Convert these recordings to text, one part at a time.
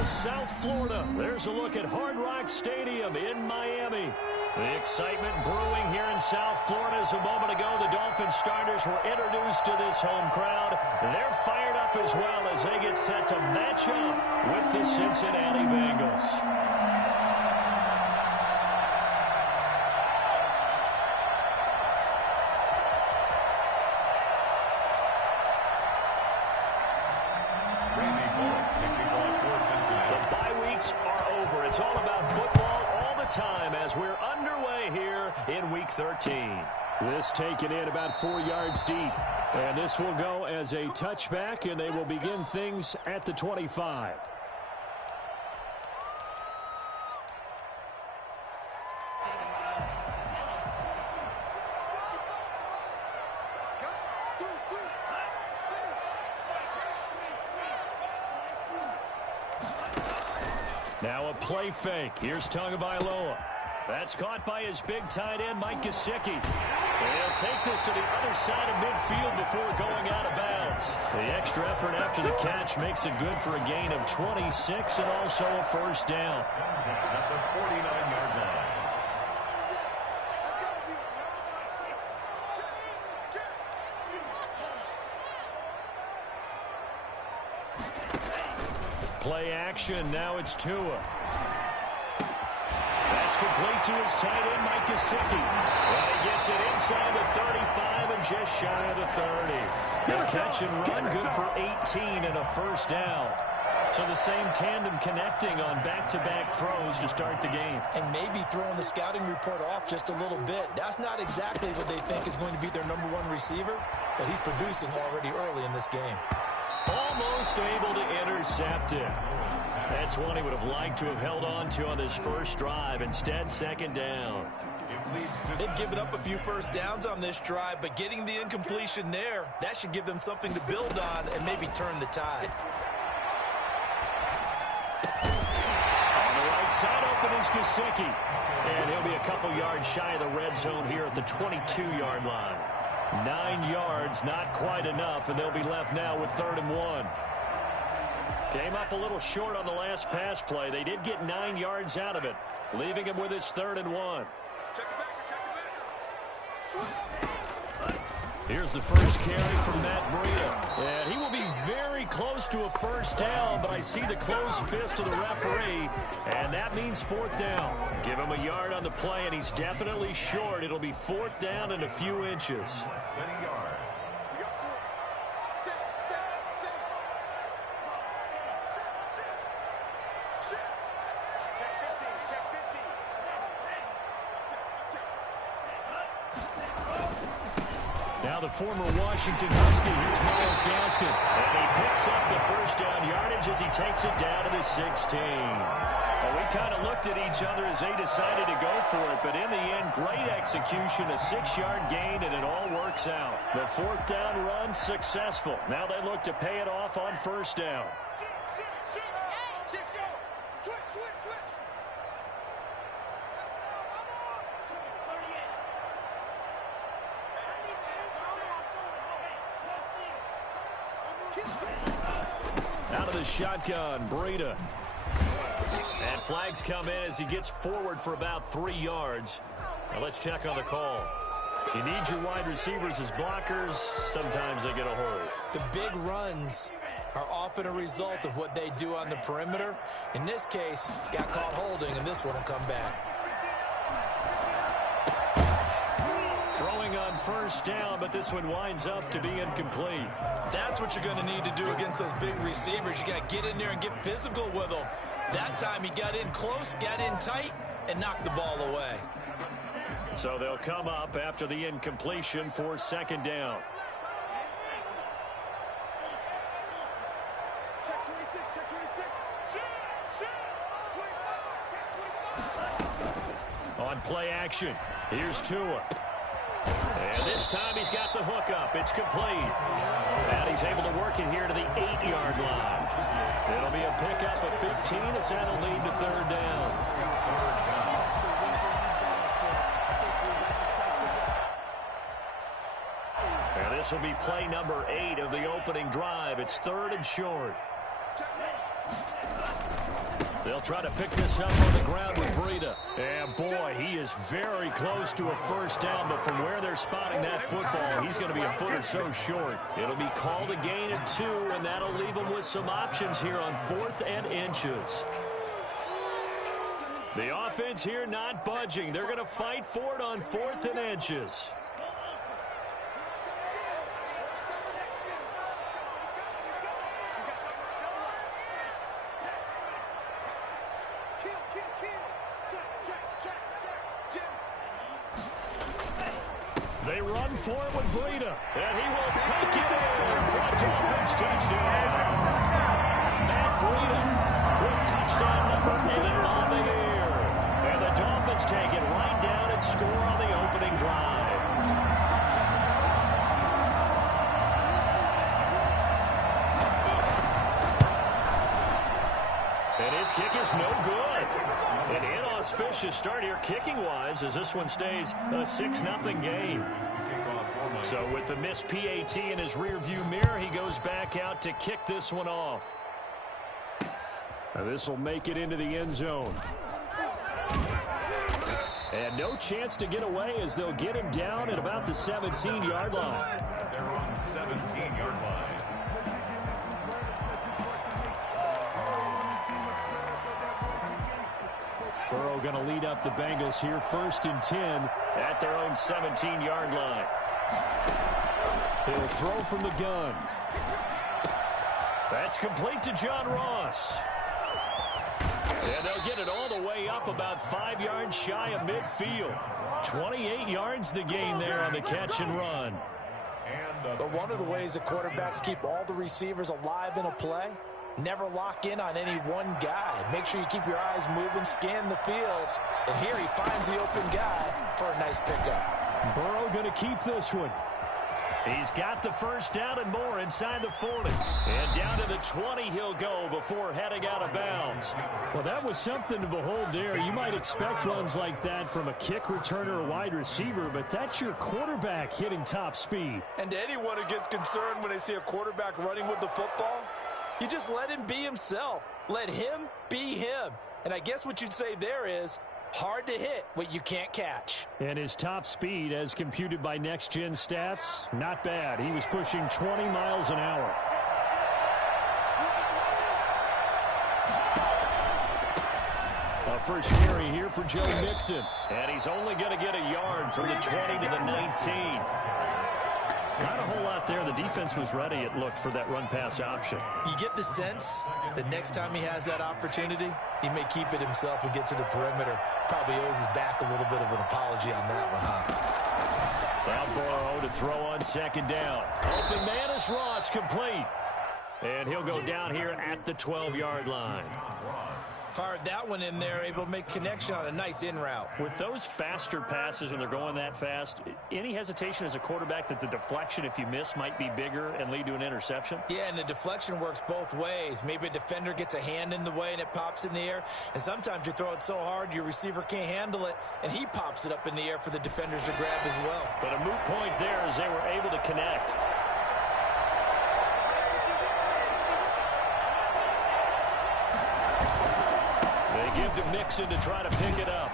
hosts South Florida. There's a look at Hard Rock Stadium in Miami. The excitement brewing here in South Florida as a moment ago the Dolphins starters were introduced to this home crowd. They're fired up as well as they get set to match up with the Cincinnati Bengals. The bye weeks are over. It's all about football all the time as we're underway here in Week 13. This taken in about 4 yards deep. And this will go as a touchback, and they will begin things at the 25. Now a play fake. Here's Tagovailoa. That's caught by his big tight end, Mike Gesicki. They'll take this to the other side of midfield before going out of bounds. The extra effort after the catch makes it good for a gain of 26 and also a first down. At the 49-yard line. Play action. Now it's Tua. That's complete to his tight end, Mike Gesicki. Well, he gets it inside the 35 and just shy of the 30. The catch and run, good for 18 and a first down. So the same tandem connecting on back-to-back throws to start the game. And maybe throwing the scouting report off just a little bit. That's not exactly what they think is going to be their number one receiver, but he's producing already early in this game. Almost able to intercept it. That's one he would have liked to have held on to on this first drive. Instead, second down. They've given up a few first downs on this drive, but getting the incompletion there, that should give them something to build on and maybe turn the tide. On the right side open is Gesicki. And he'll be a couple yards shy of the red zone here at the 22-yard line. 9 yards, not quite enough, and they'll be left now with 3rd and 1. Came up a little short on the last pass play. They did get 9 yards out of it, leaving him with his 3rd and 1. Here's the first carry from Matt Breida. And he will be very close to a first down, but I see the closed fist of the referee, and that means 4th down. Give him a yard on the play, and he's definitely short. It'll be 4th down and a few inches. Now the former Washington Husky, here's Myles Gaskin. And he picks up the first down yardage as he takes it down to the 16. Well, we kind of looked at each other as they decided to go for it, but in the end, great execution, a 6-yard gain, and it all works out. The 4th down run successful. Now they look to pay it off on first down. Out of the shotgun, Breida. And flags come in as he gets forward for about 3 yards. Now let's check on the call. You need your wide receivers as blockers. Sometimes they get a hold. The big runs are often a result of what they do on the perimeter. In this case, got caught holding, and this one will come back. Throwing on first down, but this one winds up to be incomplete. That's what you're going to need to do against those big receivers. You got to get in there and get physical with them. That time he got in close, got in tight, and knocked the ball away. So they'll come up after the incompletion for 2nd down. On play action, here's Tua. And this time he's got the hook up. It's complete. And he's able to work it here to the 8-yard line. It'll be a pickup of 15 as that'll lead to 3rd down. And this will be play number 8 of the opening drive. It's 3rd and short. They'll try to pick this up on the ground with Breida. And, boy, he is very close to a first down, but from where they're spotting that football, he's going to be a foot or so short. It'll be called a gain of 2, and that'll leave them with some options here on 4th and inches. The offense here not budging. They're going to fight for it on 4th and inches. They run for it with Breida, and he will take it in for a Dolphins touchdown. Matt Breida with touchdown number 8 on the year. And the Dolphins take it right down and score on the opening drive. And his kick is no good. An inauspicious start here kicking-wise as this one stays a 6-0 game. So with the missed PAT in his rearview mirror, he goes back out to kick this one off. Now this will make it into the end zone. And no chance to get away as they'll get him down at about the 17-yard line. They're on 17-yard line. Burrow going to lead up the Bengals here, 1st and 10 at their own 17-yard line. He'll throw from the gun. That's complete to John Ross. And they'll get it all the way up about 5 yards shy of midfield. 28 yards the gain there on the catch and run. But one of the ways the quarterbacks keep all the receivers alive in a play, never lock in on any one guy. Make sure you keep your eyes moving, scan the field. And here he finds the open guy for a nice pickup. Burrow going to keep this one. He's got the first down and more inside the 40. And down to the 20 he'll go before heading out of bounds. Well, that was something to behold there. You might expect runs like that from a kick returner or wide receiver, but that's your quarterback hitting top speed. And to anyone who gets concerned when they see a quarterback running with the football, you just let him be himself. Let him be him. And I guess what you'd say there is, hard to hit what you can't catch. And his top speed, as computed by Next Gen Stats, not bad. He was pushing 20 miles an hour. A first carry here for Joe Mixon. And he's only going to get a yard from the 20 to the 19. Not a whole lot there. The defense was ready, it looked, for that run-pass option. You get the sense that next time he has that opportunity, he may keep it himself and get to the perimeter. Probably owes his back a little bit of an apology on that one, huh? Now Burrow to throw on 2nd down. Open man is Ross, complete. And he'll go down here at the 12-yard line. Fired that one in there, able to make connection on a nice in route. With those faster passes when they're going that fast, any hesitation as a quarterback that the deflection, if you miss, might be bigger and lead to an interception? Yeah, and the deflection works both ways. Maybe a defender gets a hand in the way and it pops in the air. And sometimes you throw it so hard your receiver can't handle it, and he pops it up in the air for the defenders to grab as well. But a moot point there as they were able to connect. Give to Mixon to try to pick it up.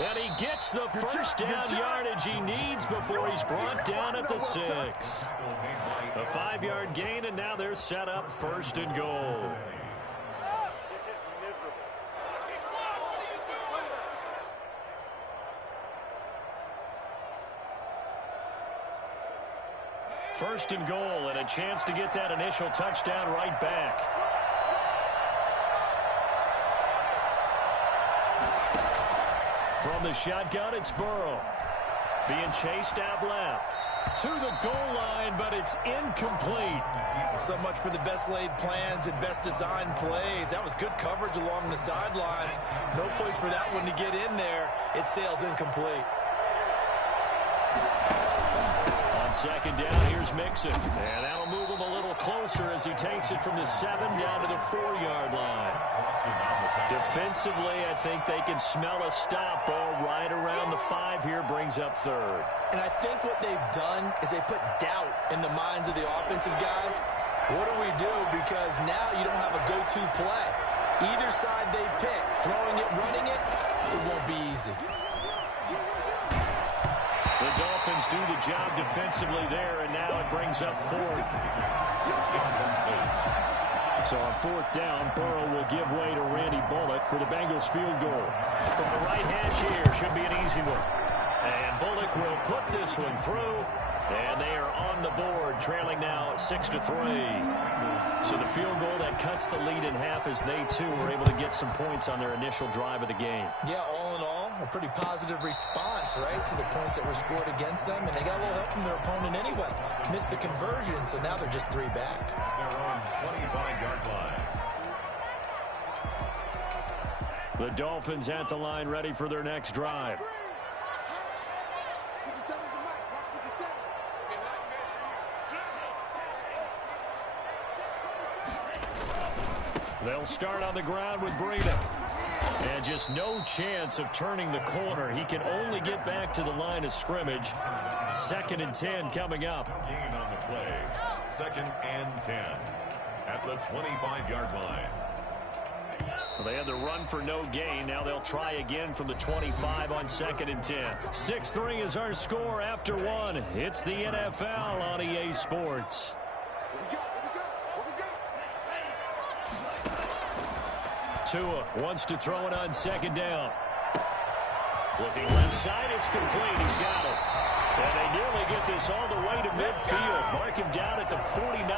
And he gets the first down yardage he needs before he's brought down at the 6. A 5-yard gain, and now they're set up 1st and goal. First and goal, and a chance to get that initial touchdown right back. From the shotgun, it's Burrow. Being chased out left. To the goal line, but it's incomplete. So much for the best laid plans and best designed plays. That was good coverage along the sidelines. No place for that one to get in there. It sails incomplete. On 2nd down, here's Mixon. And that'll move him a little closer as he takes it from the 7 down to the 4-yard line. Defensively, I think they can smell a stop ball right around the 5 here, brings up 3rd. And I think what they've done is they put doubt in the minds of the offensive guys. What do we do? Because now you don't have a go-to play. Either side they pick, throwing it, running it, it won't be easy. The Dolphins do the job defensively there, and now it brings up fourth. So on fourth down, Burrow will give way to Randy Bullock for the Bengals field goal. From the right hash here, should be an easy one. And Bullock will put this one through. And they are on the board, trailing now 6-3. So the field goal that cuts the lead in half as they, too, were able to get some points on their initial drive of the game. Yeah, all in all, a pretty positive response, right, to the points that were scored against them. And they got a little help from their opponent anyway. Missed the conversion, so now they're just 3 back. They're on 25-yard line. The Dolphins at the line, ready for their next drive. They'll start on the ground with Breida. And just no chance of turning the corner. He can only get back to the line of scrimmage. 2nd and 10 coming up. Gain on the play. 2nd and 10 at the 25-yard line. Well, they had the run for no gain. Now they'll try again from the 25 on 2nd and 10. 6-3 is our score after 1. It's the NFL on EA Sports. Tua wants to throw it on 2nd down. Looking left side, it's complete. He's got it. And they nearly get this all the way to midfield. Mark him down at the 49.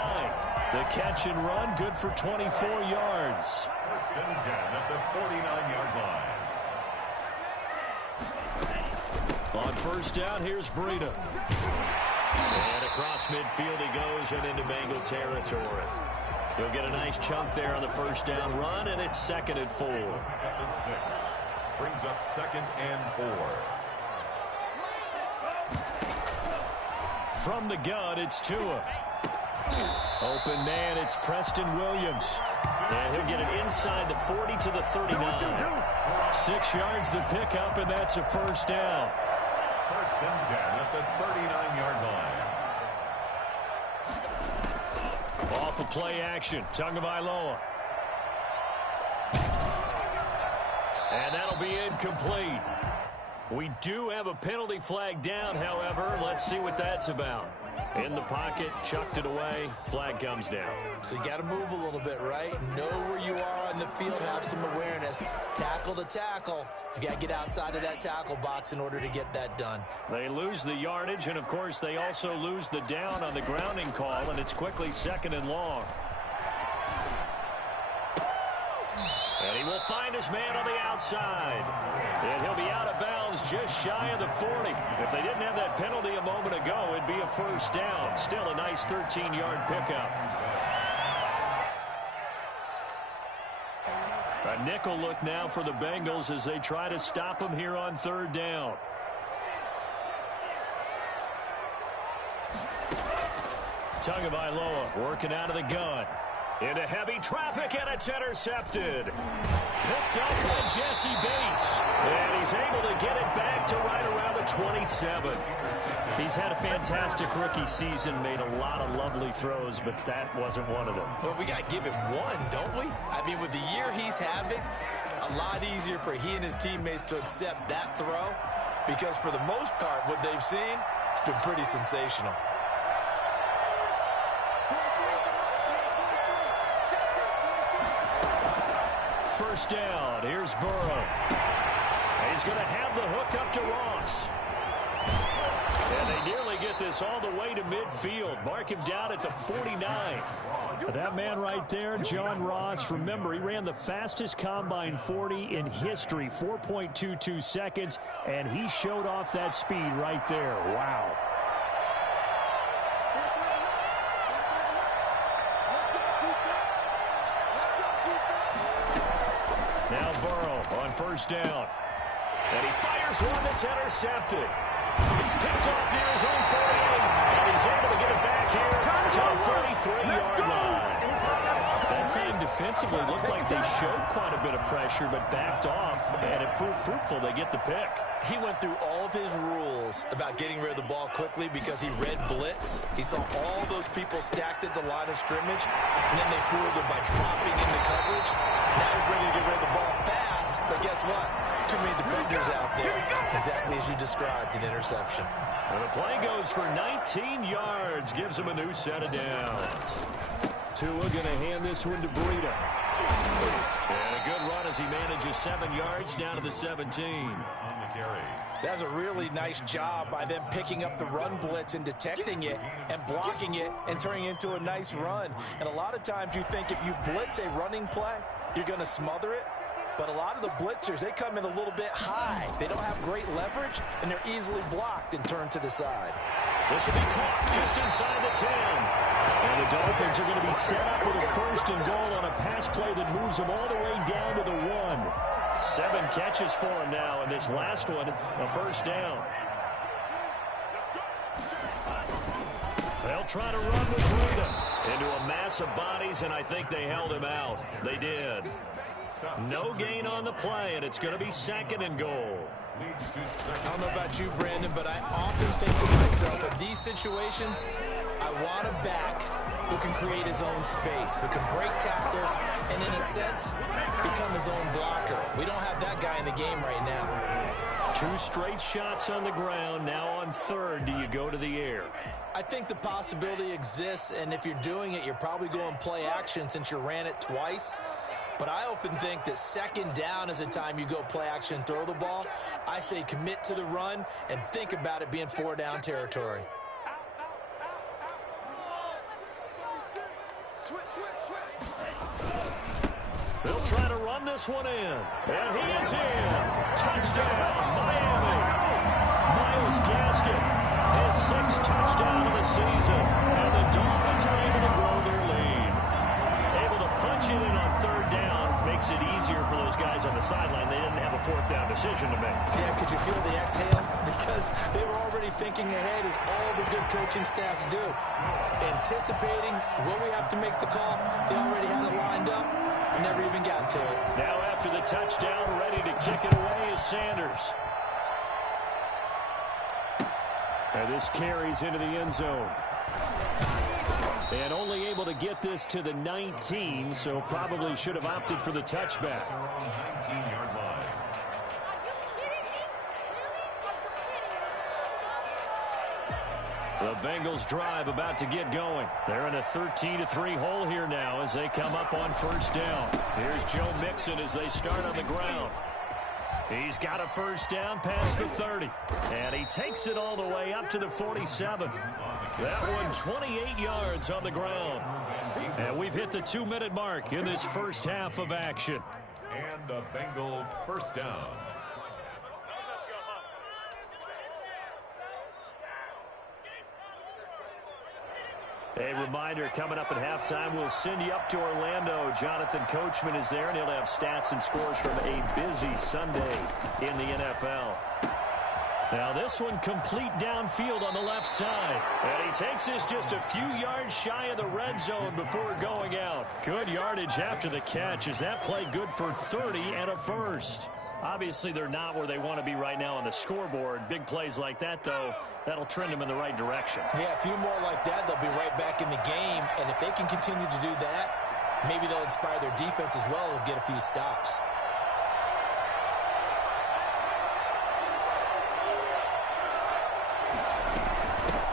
The catch and run, good for 24 yards. 1st and 10 at the 49-yard line. On 1st down, here's Breida. And across midfield he goes and into Bengal territory. He'll get a nice chunk there on the 1st down run, and it's 2nd and 4. 2nd and 6. Brings up 2nd and 4. From the gun, it's Tua. Open man, it's Preston Williams. And he'll get it inside the 40 to the 39. 6 yards the pickup, and that's a 1st down. 1st and 10 at the 39-yard line. Off the play action, Tagovailoa. And that'll be incomplete. We do have a penalty flag down, however. Let's see what that's about. In the pocket, chucked it away, flag comes down. So you got to move a little bit, right? Know where you are on the field, have some awareness. Tackle to tackle. You got to get outside of that tackle box in order to get that done. They lose the yardage, and of course they also lose the down on the grounding call, and it's quickly 2nd and long. And he will find his man on the outside. And he'll be out of bounds just shy of the 40. If they didn't have that penalty a moment ago, it'd be a 1st down. Still a nice 13-yard pickup. A nickel look now for the Bengals as they try to stop him here on 3rd down. Tagovailoa working out of the gun. Into heavy traffic, and it's intercepted. Picked up by Jesse Bates. And he's able to get it back to right around the 27. He's had a fantastic rookie season, made a lot of lovely throws, but that wasn't one of them. Well, we got to give him one, don't we? I mean, with the year he's having, a lot easier for he and his teammates to accept that throw, because for the most part, what they've seen, it's been pretty sensational. First down, here's Burrow. He's going to have the hook up to Ross. And they nearly get this all the way to midfield. Mark him down at the 49. That man right there, John Ross, remember, he ran the fastest combine 40 in history, 4.22 seconds, and he showed off that speed right there. Wow. Now Burrow on 1st down. And he fires one that's intercepted. He's picked off near his own 48, and he's able to get it back here to the 33-yard line. That time to defensively looked like they showed quite a bit of pressure, but backed off, and it proved fruitful. They get the pick. He went through all of his rules about getting rid of the ball quickly because he read blitz. He saw all those people stacked at the line of scrimmage, and then they fooled him by dropping into coverage. Now he's ready to get rid of the ball fast, but guess what? Too many defenders out there. Exactly as you described, an interception. And the play goes for 19 yards, gives him a new set of downs. Tua going to hand this one to Breida. And a good run as he manages 7 yards down to the 17. That's a really nice job by them picking up the run blitz and detecting it and blocking it and turning it into a nice run. And a lot of times you think if you blitz a running play, you're going to smother it. But a lot of the blitzers, they come in a little bit high. They don't have great leverage, and they're easily blocked and turned to the side. This will be caught just inside the 10. And the Dolphins are going to be set up with a 1st and goal on a pass play that moves them all the way down to the 1. 7 catches for him now, and this last one, a 1st down. They'll try to run with Breida into a mass of bodies, and I think they held him out. They did. No gain on the play, and it's going to be 2nd and goal. I don't know about you, Brandon, but I often think to myself, in these situations, I want a back who can create his own space, who can break tackles, and in a sense, become his own blocker. We don't have that guy in the game right now. 2 straight shots on the ground. Now on 3rd, do you go to the air? I think the possibility exists, and if you're doing it, you're probably going play action since you ran it twice. But I often think that 2nd down is the time you go play action and throw the ball. I say commit to the run and think about it being 4-down territory. They'll try to run this one in. And he is in. Touchdown, Miami. Myles Gaskin, his 6th touchdown of the season. And the Dolphins are able to grow their lead. Able to punch it in on 3rd down. Makes it easier for those guys on the sideline. They didn't have a 4th down decision to make. Yeah, could you feel the exhale? Because they were already thinking ahead, as all the good coaching staffs do. Anticipating what we have to make the call. They already had it lined up. Never even got to it. Now after the touchdown, ready to kick it away is Sanders. And this carries into the end zone. And only able to get this to the 19, so probably should have opted for the touchback. 19-yard line. The Bengals drive about to get going. They're in a 13-3 hole here now as they come up on 1st down. Here's Joe Mixon as they start on the ground. He's got a 1st down past the 30. And he takes it all the way up to the 47. That one 28 yards on the ground. And we've hit the 2-minute mark in this first half of action. And a Bengal 1st down. A reminder, coming up at halftime, we'll send you up to Orlando. Jonathan Coachman is there, and he'll have stats and scores from a busy Sunday in the NFL. Now this one complete downfield on the left side. And he takes this just a few yards shy of the red zone before going out. Good yardage after the catch. Is that play good for 30 and a 1st? Obviously, they're not where they want to be right now on the scoreboard. Big plays like that, though, that'll trend them in the right direction. Yeah, a few more like that, they'll be right back in the game. And if they can continue to do that, maybe they'll inspire their defense as well and get a few stops.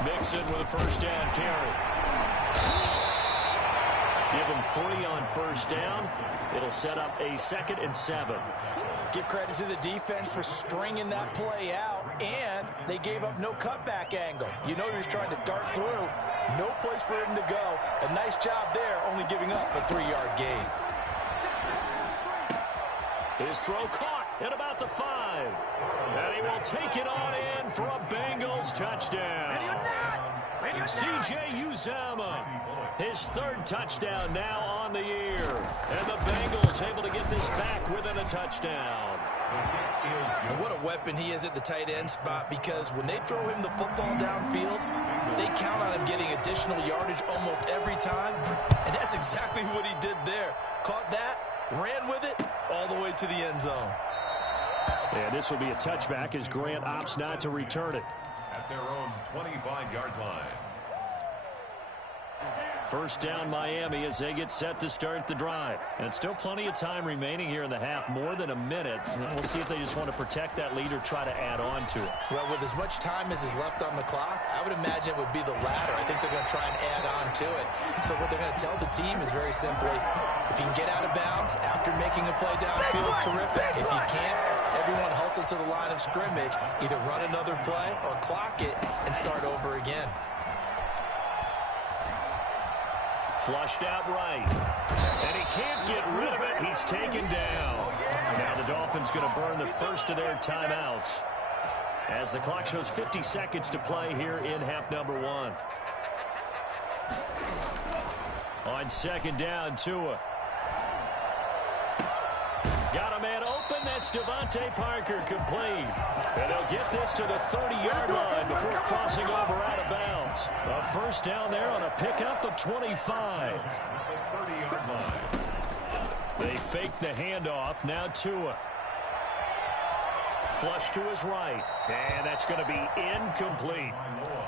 Mixon with a 1st down carry. Give him 3 on 1st down. It'll set up a 2nd and 7. Give credit to the defense for stringing that play out, and they gave up no cutback angle. You know he was trying to dart through. No place for him to go. A nice job there, only giving up a 3-yard gain. His throw caught at about the 5. And he will take it on in for a Bengals touchdown. C.J. Uzomah, his 3rd touchdown now on the year. And the Bengals able to get this back within a touchdown. And what a weapon he is at the tight end spot, because when they throw him the football downfield, they count on him getting additional yardage almost every time. And that's exactly what he did there. Caught that, ran with it, all the way to the end zone. And this will be a touchback as Grant opts not to return it. At their own 25-yard line. First down Miami as they get set to start the drive. And still plenty of time remaining here in the half, more than a minute. And we'll see if they just want to protect that lead or try to add on to it. Well, with as much time as is left on the clock, I would imagine it would be the latter. I think they're going to try and add on to it. So what they're going to tell the team is very simply, if you can get out of bounds after making a play downfield, terrific. If you can't, everyone hustle to the line of scrimmage, either run another play or clock it and start over again. Flushed out right. And he can't get rid of it. He's taken down. Now the Dolphins going to burn the first of their timeouts as the clock shows 50 seconds to play here in half number one. On second down, Tua. Got a man open. That's Devontae Parker, complete. And they'll get this to the 30-yard line before crossing over out of bounds. A first down there on a pickup of 25. The 30-yard line. They fake the handoff. Now Tua. Flush to his right. And that's going to be incomplete.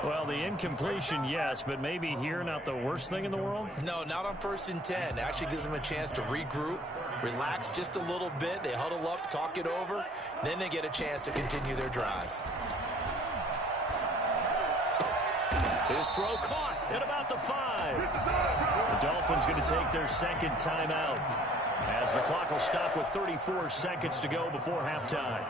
Well, the incompletion, yes, but maybe here not the worst thing in the world? No, not on 1st and 10. Actually gives them a chance to regroup, relax just a little bit. They huddle up, talk it over. Then they get a chance to continue their drive. His throw caught at about the 5. The Dolphins going to take their second timeout as the clock will stop with 34 seconds to go before halftime.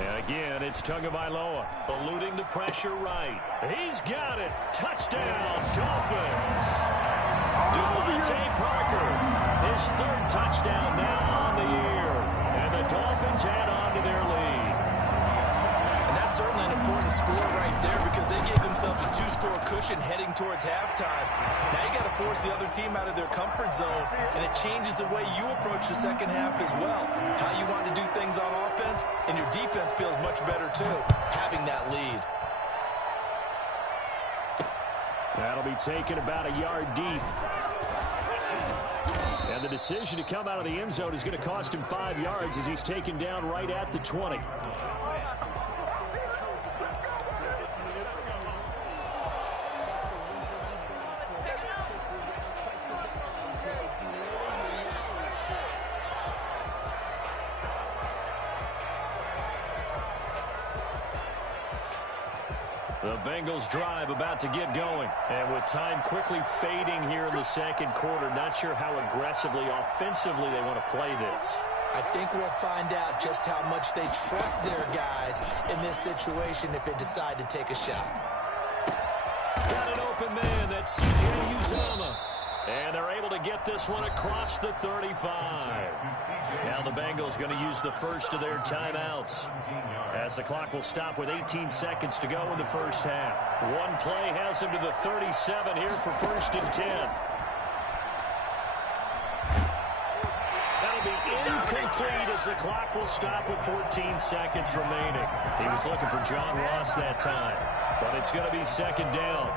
And again, it's Tagovailoa eluding the pressure right. He's got it. Touchdown, Dolphins. Devontae Parker, his third touchdown now on the year. And the Dolphins add on to their lead. And that's certainly an important score right there, because they gave themselves a 2-score cushion heading towards halftime. Now you got to force the other team out of their comfort zone, and it changes the way you approach the second half as well. How you want to do things on offense, and your defense feels much better too, having that lead. That'll be taken about a yard deep. And the decision to come out of the end zone is going to cost him 5 yards as he's taken down right at the 20. The Bengals drive about to get going. And with time quickly fading here in the second quarter, not sure how aggressively, offensively they want to play this. I think we'll find out just how much they trust their guys in this situation if they decide to take a shot. Got an open man. That's C.J. Uzomah. And they're able to get this one across the 35. Now the Bengals going to use the first of their timeouts as the clock will stop with 18 seconds to go in the first half. One play has them to the 37 here for 1st and 10. That'll be incomplete as the clock will stop with 14 seconds remaining. He was looking for John Ross that time, but it's going to be second down.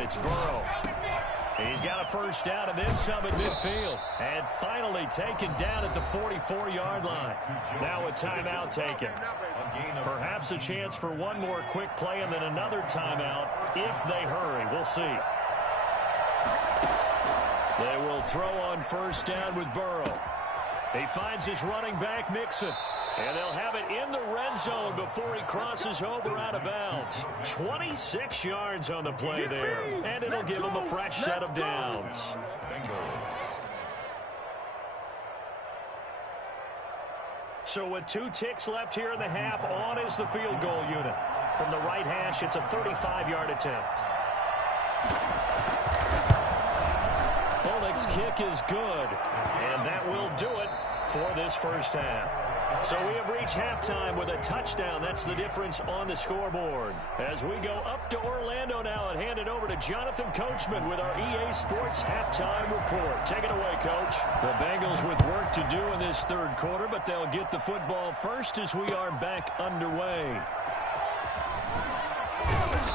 It's Burrow. He's got a first down and then some at midfield. And finally taken down at the 44-yard line. Now a timeout taken. Perhaps a chance for one more quick play and then another timeout if they hurry. We'll see. They will throw on first down with Burrow. He finds his running back, Mixon. And they'll have it in the red zone before he crosses over out of bounds. 26 yards on the play there. And it'll give him a fresh set of downs. So with 2 ticks left here in the half, on is the field goal unit. From the right hash, it's a 35-yard attempt. Bullock's kick is good, and that will do it for this first half. So we have reached halftime with a touchdown. That's the difference on the scoreboard. As we go up to Orlando now and hand it over to Jonathan Coachman with our EA Sports Halftime Report. Take it away, Coach. The Bengals with work to do in this third quarter, but they'll get the football first as we are back underway.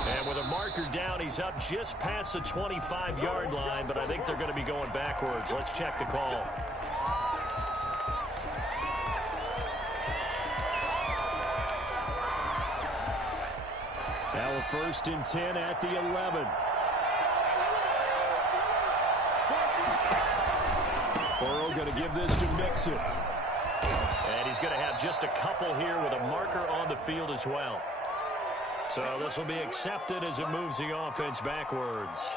And with a marker down, he's up just past the 25-yard line, but I think they're going to be going backwards. Let's check the call. Now a 1st and 10 at the 11. Burrow going to give this to Mixon. And he's going to have just a couple here with a marker on the field as well. So this will be accepted as it moves the offense backwards.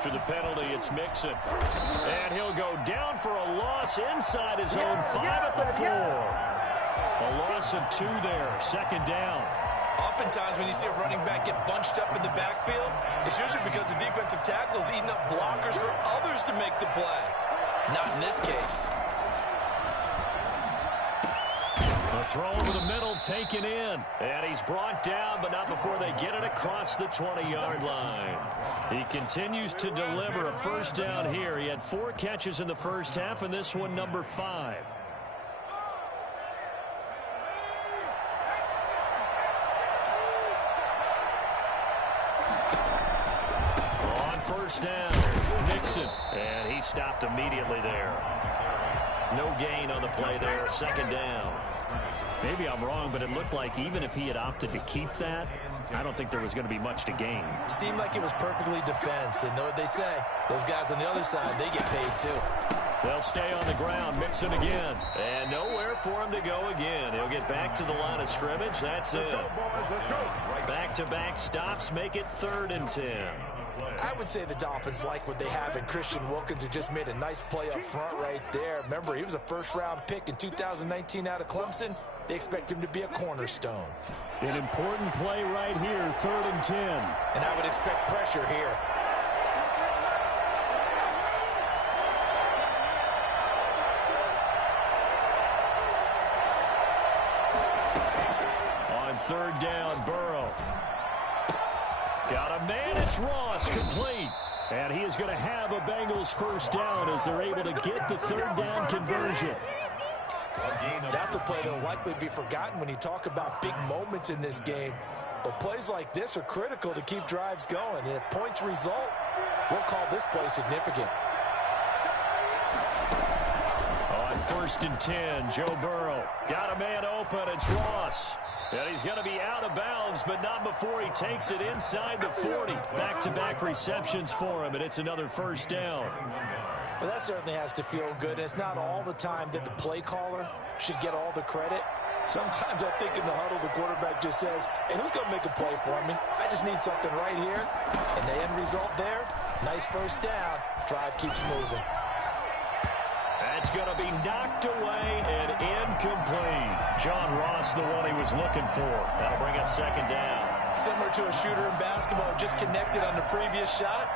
After the penalty, it's Mixon. And he'll go down for a loss inside his own 5 at the 4. A loss of 2 there, 2nd down. Oftentimes when you see a running back get bunched up in the backfield, it's usually because the defensive tackle is eating up blockers for others to make the play. Not in this case. The throw over the middle taken in. And he's brought down, but not before they get it across the 20-yard line. He continues to deliver a first down here. He had 4 catches in the first half, and this one number 5. On first down, Mixon. And he stopped immediately there. No gain on the play there, 2nd down. Maybe I'm wrong, but it looked like even if he had opted to keep that, I don't think there was going to be much to gain. Seemed like it was perfectly defense. And know what they say? Those guys on the other side, they get paid too. They'll stay on the ground, Mixon again. And nowhere for him to go again. He'll get back to the line of scrimmage. That's it. Back-to-back stops make it 3rd and 10. I would say the Dolphins like what they have in Christian Wilkins, who just made a nice play up front right there. Remember, he was a first-round pick in 2019 out of Clemson. They expect him to be a cornerstone. An important play right here, 3rd and 10. And I would expect pressure here. On 3rd down, Burrow. Got a man, it's Ross, complete. And he is going to have a Bengals first down as they're able to get the 3rd down conversion. That's a play that will likely be forgotten when you talk about big moments in this game. But plays like this are critical to keep drives going. And if points result, we'll call this play significant. On 1st and 10, Joe Burrow. Got a man open, it's Ross. And he's going to be out of bounds, but not before he takes it inside the 40. Back-to-back receptions for him, and it's another first down. Well, that certainly has to feel good. And it's not all the time that the play caller should get all the credit. Sometimes I think in the huddle, the quarterback just says, hey, who's going to make a play for me? I just need something right here. And the end result there, nice first down. Drive keeps moving. That's going to be knocked away and incomplete. John Ross, the one he was looking for. That'll bring up 2nd down. Similar to a shooter in basketball, just connected on the previous shot.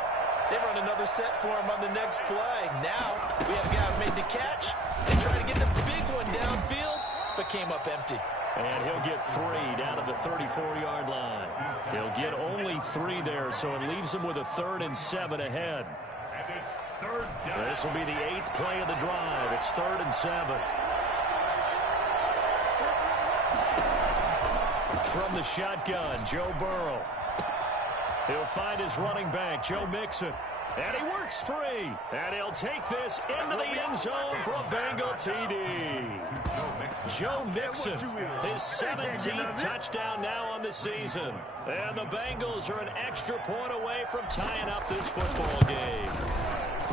They run another set for him on the next play. Now, we have a guy who made the catch. They try to get the big one downfield, but came up empty. And he'll get 3 down to the 34-yard line. He'll get only 3 there, so it leaves him with a 3rd and 7 ahead. This will be the 8th play of the drive. It's 3rd and 7. From the shotgun, Joe Burrow. He'll find his running back, Joe Mixon. And he works free. And he'll take this into the end zone for a Bengal TD. Joe Mixon, his 17th touchdown now on the season. And the Bengals are an extra point away from tying up this football game.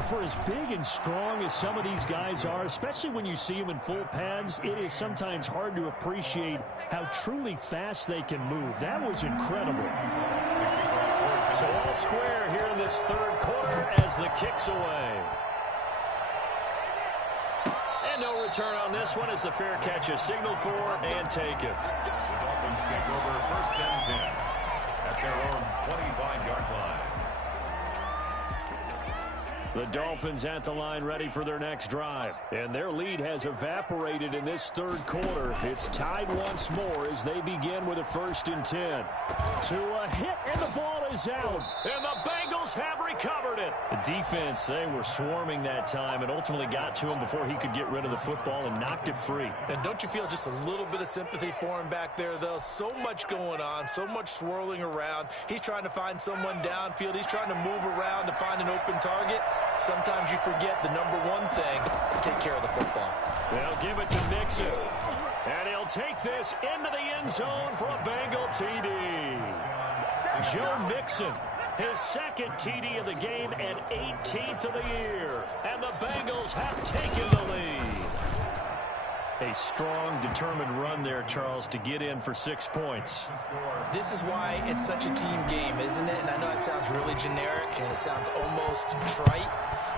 For as big and strong as some of these guys are, especially when you see them in full pads, it is sometimes hard to appreciate how truly fast they can move. That was incredible. So all square here in this third quarter as the kick's away. And no return on this one as the fair catch is signaled for and taken. The Dolphins take over 1st and 10 at their own 25-yard line. The Dolphins at the line ready for their next drive. And their lead has evaporated in this third quarter. It's tied once more as they begin with a 1st and 10. To a hit, and the ball is out. And the Bengals have recovered it. The defense, they were swarming that time and ultimately got to him before he could get rid of the football and knocked it free. And don't you feel just a little bit of sympathy for him back there, though? So much going on, so much swirling around. He's trying to find someone downfield. He's trying to move around to find an open target. Sometimes you forget the number one thing, take care of the football. They'll give it to Mixon. And he'll take this into the end zone for a Bengal TD. Joe Mixon, his 2nd TD of the game and 18th of the year. And the Bengals have taken the lead. A strong, determined run there, Charles, to get in for 6 points. This is why it's such a team game, isn't it? And I know it sounds really generic and it sounds almost trite,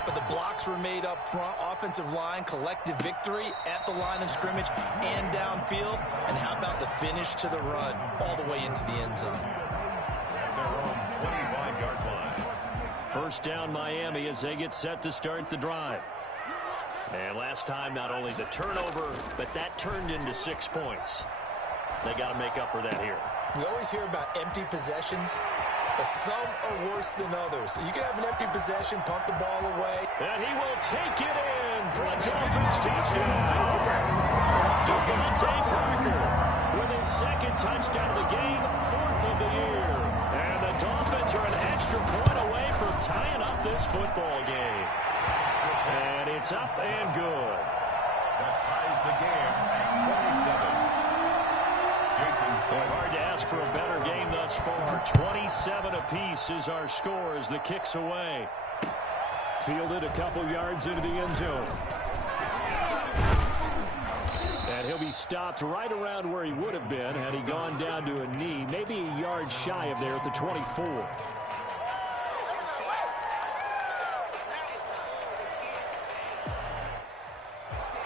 but the blocks were made up front, offensive line, collective victory at the line of scrimmage and downfield. And how about the finish to the run all the way into the end zone? At their own 25-yard line. 1st down Miami as they get set to start the drive. And last time, not only the turnover, but that turned into 6 points. They got to make up for that here. We always hear about empty possessions, but some are worse than others. You can have an empty possession, pump the ball away. And he will take it in for a Dolphins touchdown. Devontae Parker with his 2nd touchdown of the game, 4th of the year. And the Dolphins are an extra point away from tying up this football game. And it's up and good. That ties the game at 27. Jason Sawyer. Hard to ask for a better game thus far. 27 apiece is our score as the kick's away. Fielded a couple yards into the end zone. And he'll be stopped right around where he would have been had he gone down to a knee, maybe a yard shy of there at the 24.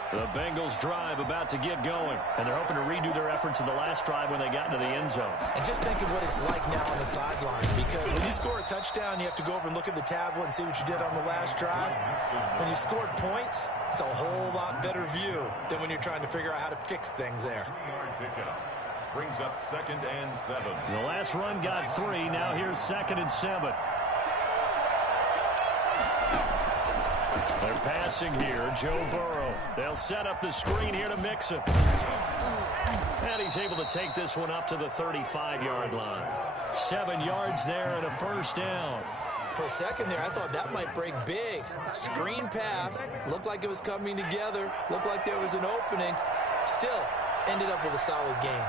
The Bengals drive about to get going, and they're hoping to redo their efforts in the last drive when they got into the end zone. And just think of what it's like now on the sideline, because when you score a touchdown, you have to go over and look at the tablet and see what you did on the last drive. When you scored points, it's a whole lot better view than when you're trying to figure out how to fix things there. 3-yard pickup. Brings up 2nd and 7. The last run got 3. Now here's 2nd and 7. They're passing here. Joe Burrow. They'll set up the screen here to Mixon. And he's able to take this one up to the 35-yard line. 7 yards there and a 1st down. For a second there, I thought that might break big. Screen pass. Looked like it was coming together. Looked like there was an opening. Still, ended up with a solid game.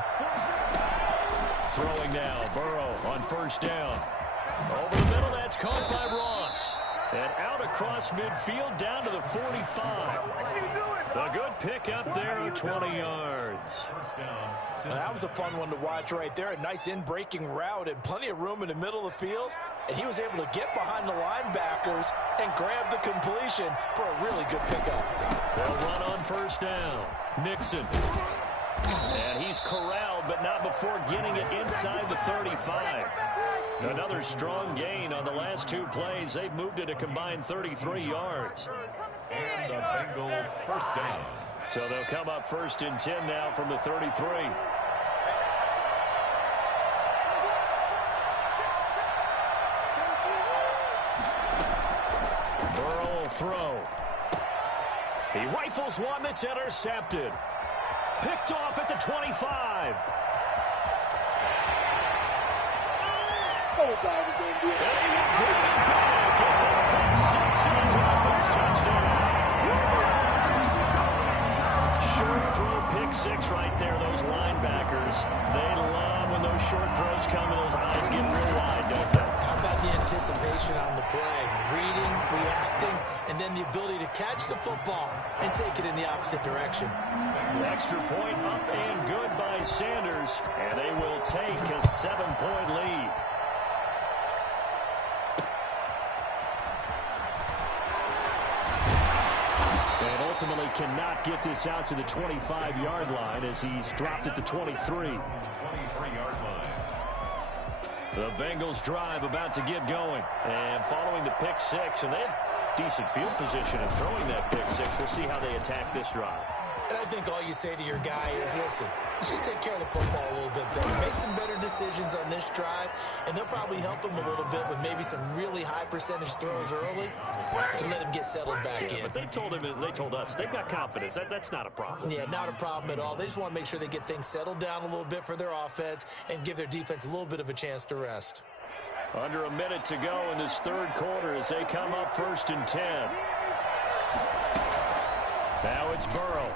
Throwing now. Burrow on 1st down. Over the middle, that's caught by Ross. And out across midfield down to the 45. A good pick up there at 20 yards. Now, that was a fun one to watch right there. A nice in-breaking route and plenty of room in the middle of the field. And he was able to get behind the linebackers and grab the completion for a really good pickup. They'll run on 1st down. Mixon. And he's corralled, but not before getting it inside the 35. Another strong gain on the last 2 plays. They've moved it a combined 33 yards. And the Bengals 1st down. So they'll come up 1st and 10 now from the 33. Burrow will throw. He rifles one that's intercepted. Picked off at the 25. It's a pick six and a Dolphins touchdown. Short throw pick six right there, those linebackers. They love when those short throws come and those eyes get real wide, don't they? How about the anticipation on the play? Reading, reacting, and then the ability to catch the football and take it in the opposite direction. Extra point up and good by Sanders, and they will take a 7-point lead. And ultimately cannot get this out to the 25-yard line as he's dropped at the 23. 23-yard line. The Bengals drive about to get going. And following the pick six, and they have decent field position in throwing that pick six. We'll see how they attack this drive. And I think all you say to your guy is, listen, let's just take care of the football a little bit better. Make some better decisions on this drive, and they'll probably help him a little bit with maybe some really high percentage throws early to let him get settled back in. But they told us, they've got confidence. That's not a problem. Yeah, not a problem at all. They just want to make sure they get things settled down a little bit for their offense and give their defense a little bit of a chance to rest. Under a minute to go in this third quarter as they come up 1st and 10. Now it's Burrow.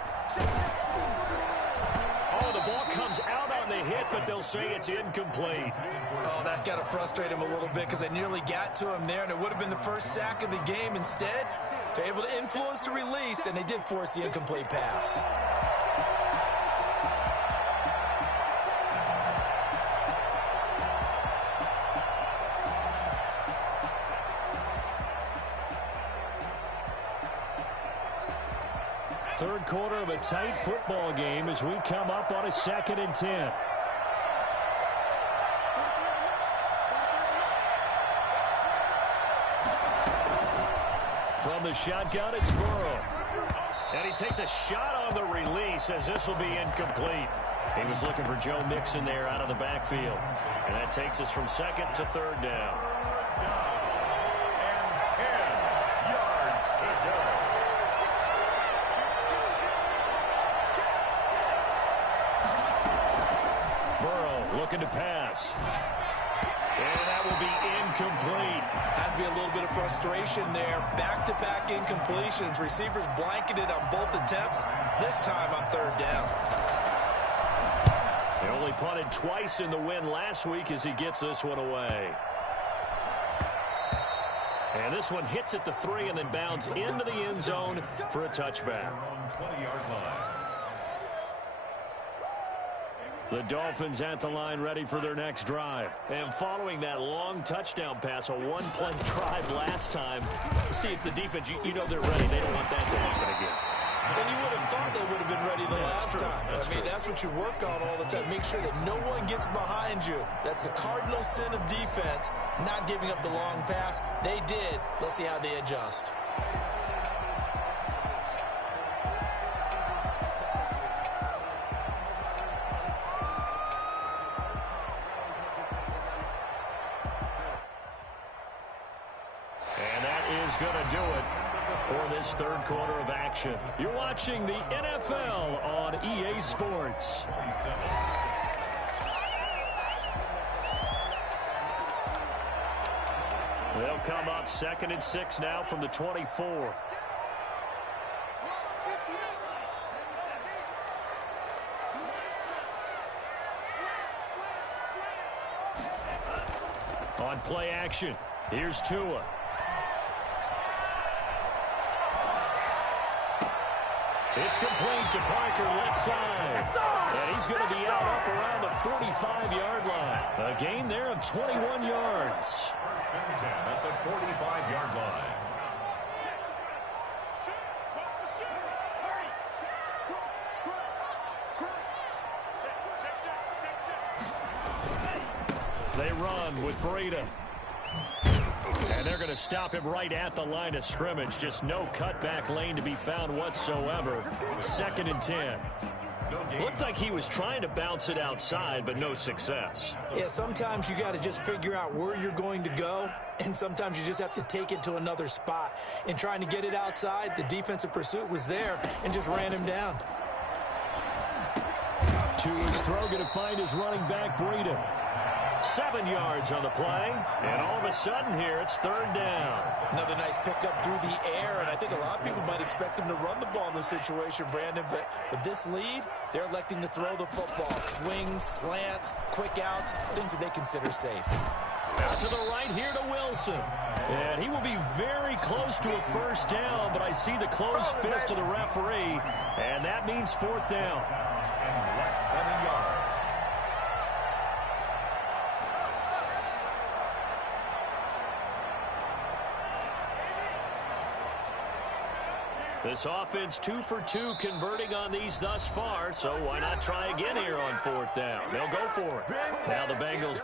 Oh, the ball comes out on the hit, but they'll say it's incomplete. Oh, that's got to frustrate him a little bit because they nearly got to him there, and it would have been the first sack of the game. Instead, they're able to influence the release, and they did force the incomplete pass. Third quarter of a tight football game as we come up on a 2nd and 10. From the shotgun, it's Burrow. And he takes a shot on the release as this will be incomplete. He was looking for Joe Mixon there out of the backfield. And that takes us from 2nd to 3rd down. And 10 yards to go. Looking to pass. And that will be incomplete. Has to be a little bit of frustration there. Back-to-back incompletions. Receivers blanketed on both attempts, this time on 3rd down. He only punted twice in the win last week as he gets this one away. And this one hits at the 3 and then bounds into the end zone for a touchback. 20-yard line. The Dolphins at the line ready for their next drive. And following that long touchdown pass, a one-play drive last time, see if the defense, you know they're ready. They don't want that to happen again. Then you would have thought they would have been ready the last time. That's what you work on all the time. Make sure that no one gets behind you. That's the cardinal sin of defense, not giving up the long pass. They did. Let's see how they adjust. Going to do it for this third quarter of action. You're watching the NFL on EA Sports. They'll come up 2nd and 6 now from the 24. On play action, here's Tua. It's complete to Parker, left side. And he's going to be out up around the 45-yard line. A gain there of 21 yards. 1st and 10 at the 45-yard line. They run with Breida. And they're going to stop him right at the line of scrimmage. Just no cutback lane to be found whatsoever. 2nd and 10. Looked like he was trying to bounce it outside, but no success. Yeah, sometimes you got to just figure out where you're going to go, and sometimes you just have to take it to another spot. In trying to get it outside, the defensive pursuit was there and just ran him down. To his throw, going to find his running back, Breida. 7 yards on the play. And all of a sudden here, it's 3rd down. Another nice pickup through the air, and I think a lot of people might expect him to run the ball in this situation, Brandon, but with this lead, they're electing to throw the football. Swings, slants, quick outs, things that they consider safe. Out to the right here to Wilson. And he will be very close to a 1st down, but I see the closed fist of the referee, and that means 4th down. And less than a yard. This offense 2 for 2 converting on these thus far, so why not try again here on 4th down? They'll go for it. Now the Bengals.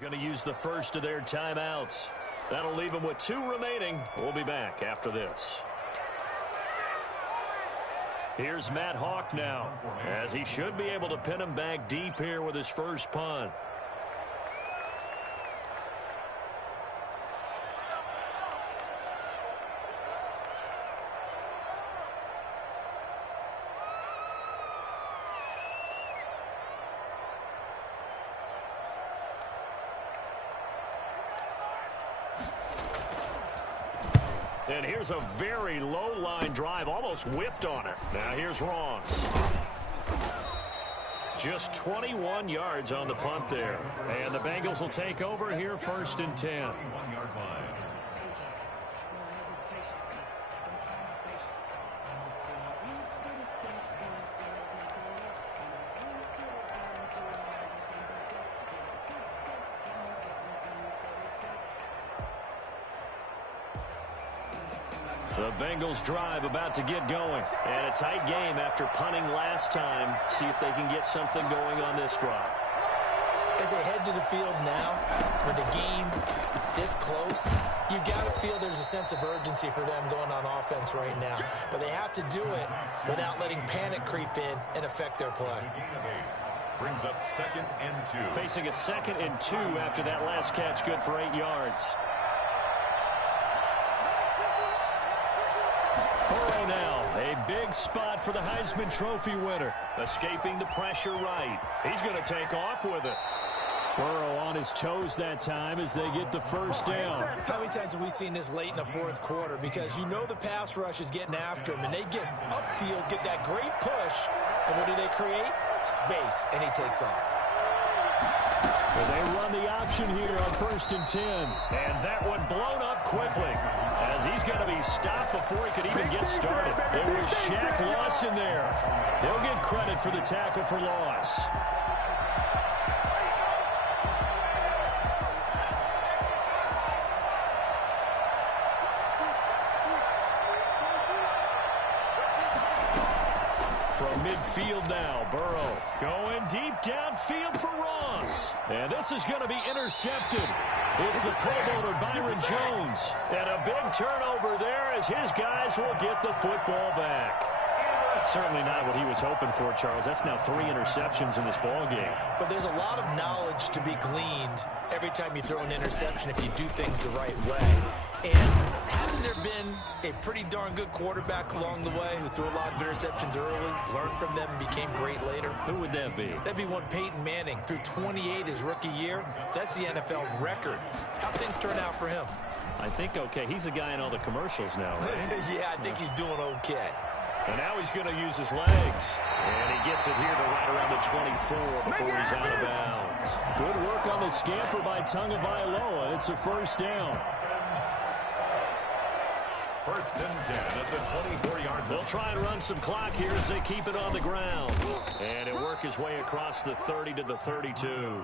Going to use the first of their timeouts. That'll leave them with 2 remaining. We'll be back after this. Here's Matt Hawk now, as he should be able to pin him back deep here with his first punt. And here's a very low line drive, almost whiffed on it. Now here's Ross. Just 21 yards on the punt there. And the Bengals will take over here 1st and 10. 1-yard line. The Bengals drive about to get going. And a tight game after punting last time. See if they can get something going on this drive. As they head to the field now, with the game this close, you've got to feel there's a sense of urgency for them going on offense right now. But they have to do it without letting panic creep in and affect their play. Brings up 2nd and 2. Facing a 2nd and 2 after that last catch, good for 8 yards. Burrow now, a big spot for the Heisman Trophy winner. Escaping the pressure right. He's going to take off with it. Burrow on his toes that time as they get the 1st down. How many times have we seen this late in the 4th quarter? Because you know the pass rush is getting after him, and they get upfield, get that great push, and what do they create? Space, and he takes off. Well, they run the option here on 1st and 10. And that one blown up quickly as he's going to be stopped before he could even get started. It was Shaq Lawson there. He'll get credit for the tackle for loss. From midfield now, Burrow going deep downfield for Ross. And this is going to be intercepted. It's the Pro Bowler Byron Jones. And a big turnover there as his guys will get the football back. Certainly not what he was hoping for, Charles. That's now 3 interceptions in this ball game. But there's a lot of knowledge to be gleaned every time you throw an interception if you do things the right way. And hasn't there been a pretty darn good quarterback along the way who threw a lot of interceptions early, learned from them, and became great later? Who would that be? That'd be one Peyton Manning. Threw 28 his rookie year. That's the NFL record. How'd things turn out for him? I think okay. He's a guy in all the commercials now, right? Yeah, I think he's doing okay. And now he's going to use his legs. And he gets it here to right around the 24 before he's out of bounds. Good work on the scamper by Tagovailoa. It's a 1st down. First and 10 at the 24-yard line. They'll try and run some clock here as they keep it on the ground. And it'll work his way across the 30 to the 32.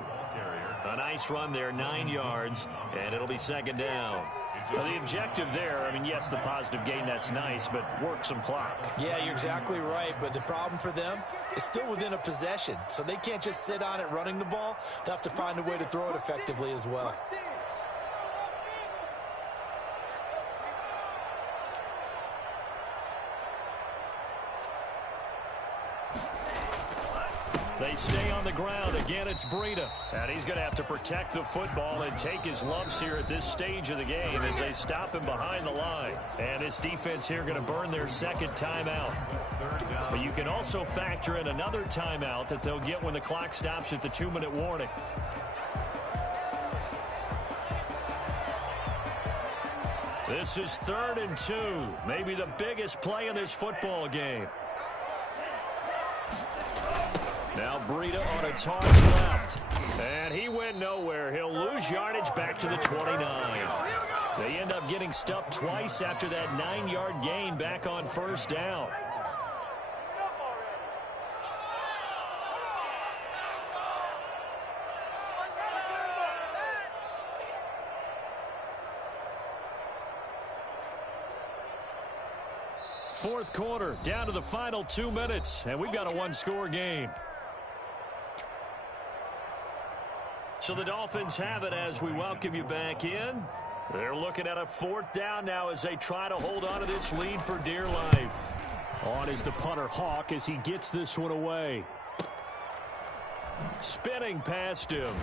A nice run there, 9 yards, and it'll be second down. Well, the objective there, I mean, yes, the positive gain, that's nice, but work some clock. Yeah, you're exactly right, but the problem for them is still within a possession, so they can't just sit on it running the ball. They'll have to find a way to throw it effectively as well. They stay on the ground. Again, it's Breida. And he's going to have to protect the football and take his lumps here at this stage of the game as they stop him behind the line. And this defense here going to burn their second timeout. But you can also factor in another timeout that they'll get when the clock stops at the 2-minute warning. This is 3rd and 2. Maybe the biggest play in this football game. Now Breida on a toss left. And he went nowhere. He'll lose yardage back to the 29. They end up getting stuffed twice after that 9-yard gain back on first down. Fourth quarter, down to the final 2 minutes, and we've got a one-score game. So the Dolphins have it as we welcome you back in. They're looking at a 4th down now as they try to hold on to this lead for dear life. On is the punter Hawk as he gets this one away. Spinning past him.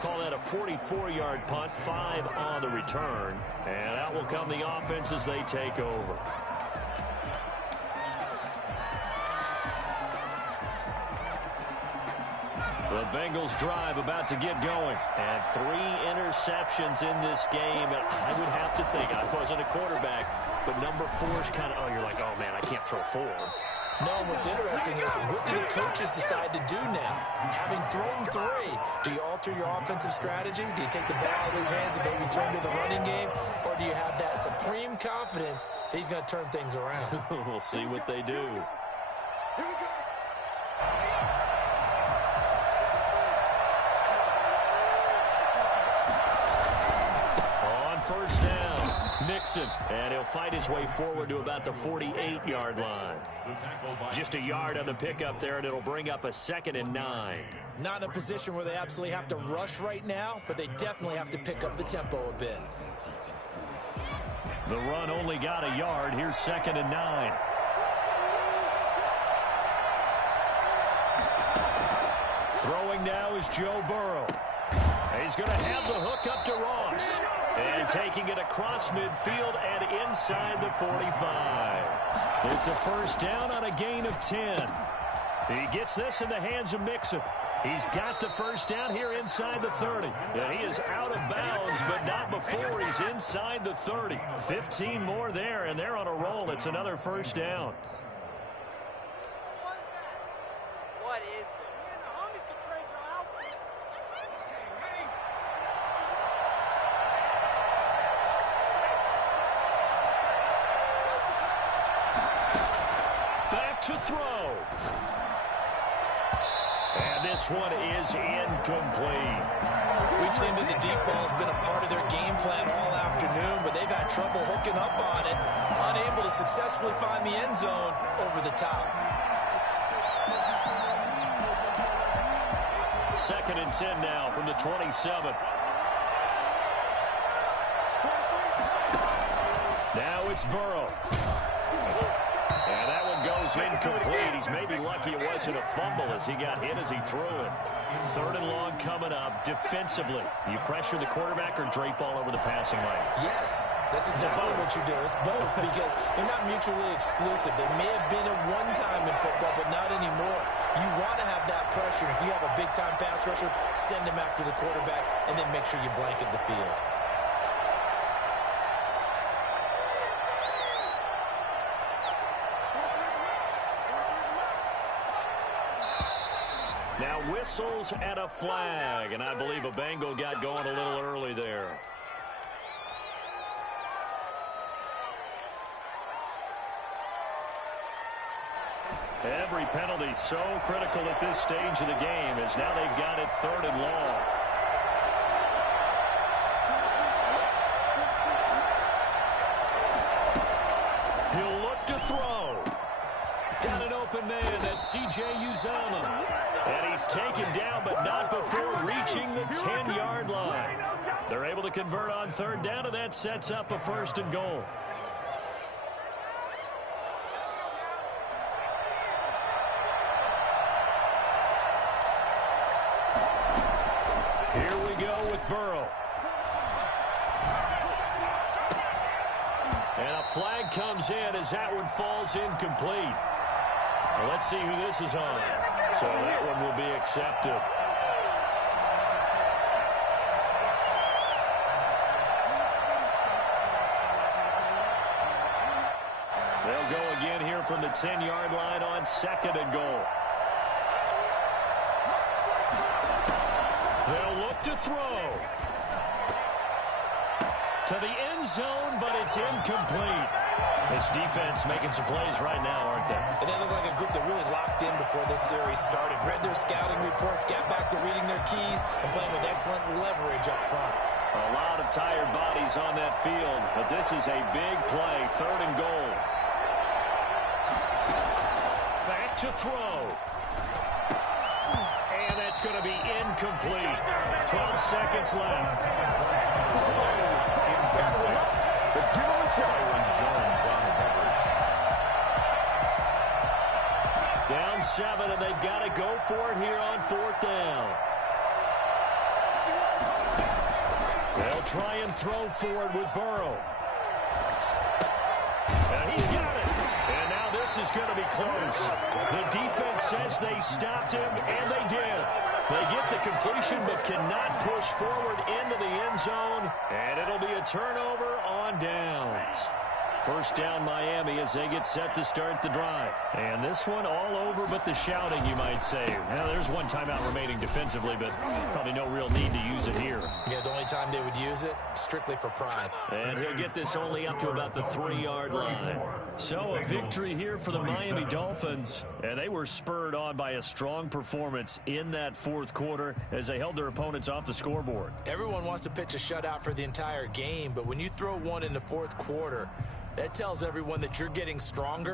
Call that a 44-yard punt, 5 on the return. And out will come the offense as they take over. The Bengals drive about to get going. And 3 interceptions in this game. And I would have to think, I wasn't a quarterback, but number 4 is kind of, oh, you're like, oh, man, I can't throw 4. No, what's interesting is what do the coaches decide to do now? Having thrown 3, do you alter your offensive strategy? Do you take the ball out of his hands and maybe turn to the running game? Or do you have that supreme confidence that he's going to turn things around? We'll see what they do. On first down, Mixon, and he'll fight his way forward to about the 48-yard line. Just a yard on the pickup there, and it'll bring up a 2nd and 9. Not in a position where they absolutely have to rush right now, but they definitely have to pick up the tempo a bit. The run only got a yard. Here's 2nd and 9. Throwing now is Joe Burrow. He's going to have the hook up to Ross. And taking it across midfield and inside the 45. It's a first down on a gain of 10. He gets this in the hands of Mixon. He's got the first down here inside the 30. And he is out of bounds, but not before he's inside the 30. 15 more there, and they're on a roll. It's another first down. What is this? The homies can trade your outfits. Back to throw. And this one is incomplete. We've seen that the deep ball has been a part of their game plan all afternoon, but they've had trouble hooking up on it, unable to successfully find the end zone over the top. 2nd and 10 now from the 27. Now it's Burrow. And that one goes incomplete. He's maybe lucky it wasn't a fumble as he got hit as he threw it. 3rd and long coming up. Defensively, you pressure the quarterback or drape all over the passing lane? Yes, that's exactly what you do. It's both because they're not mutually exclusive. They may have been at one time in football, but not anymore. You want to have that pressure. If you have a big-time pass rusher, send him after the quarterback and then make sure you blanket the field. Now whistles and a flag, and I believe a Bengal got going a little early there. Every penalty so critical at this stage of the game as now they've got it 3rd and long. He'll look to throw. Got an open man. That's C.J. Uzomah. And he's taken down, but not before reaching the 10-yard line. They're able to convert on 3rd down, and that sets up a 1st and goal. Here we go with Burrow. And a flag comes in as that one falls incomplete. Well, let's see who this is on. So that one will be accepted. They'll go again here from the 10-yard line on 2nd and goal. They'll look to throw. To the end zone, but it's incomplete. This defense making some plays right now, aren't they? And they look like a group that really locked in before this series started. Read their scouting reports, got back to reading their keys, and playing with excellent leverage up front. A lot of tired bodies on that field, but this is a big play. 3rd and goal. Back to throw. And that's going to be incomplete. 12 seconds left. But give him a shot when Jones on the coverage. Down 7, and they've got to go for it here on 4th down. They'll try and throw forward with Burrow. And he's got it. And now this is going to be close. The defense says they stopped him, and they did. They get the completion but cannot push forward into the end zone, and it'll be a turnover on downs. 1st down Miami as they get set to start the drive. And this one all over but the shouting, you might say. Now, there's one timeout remaining defensively, but probably no real need to use it here. Yeah, the only time they would use it, strictly for pride. And he'll get this only up to about the 3-yard line. So a victory here for the Miami Dolphins. And they were spurred on by a strong performance in that 4th quarter as they held their opponents off the scoreboard. Everyone wants to pitch a shutout for the entire game, but when you throw one in the 4th quarter, that tells everyone that you're getting stronger.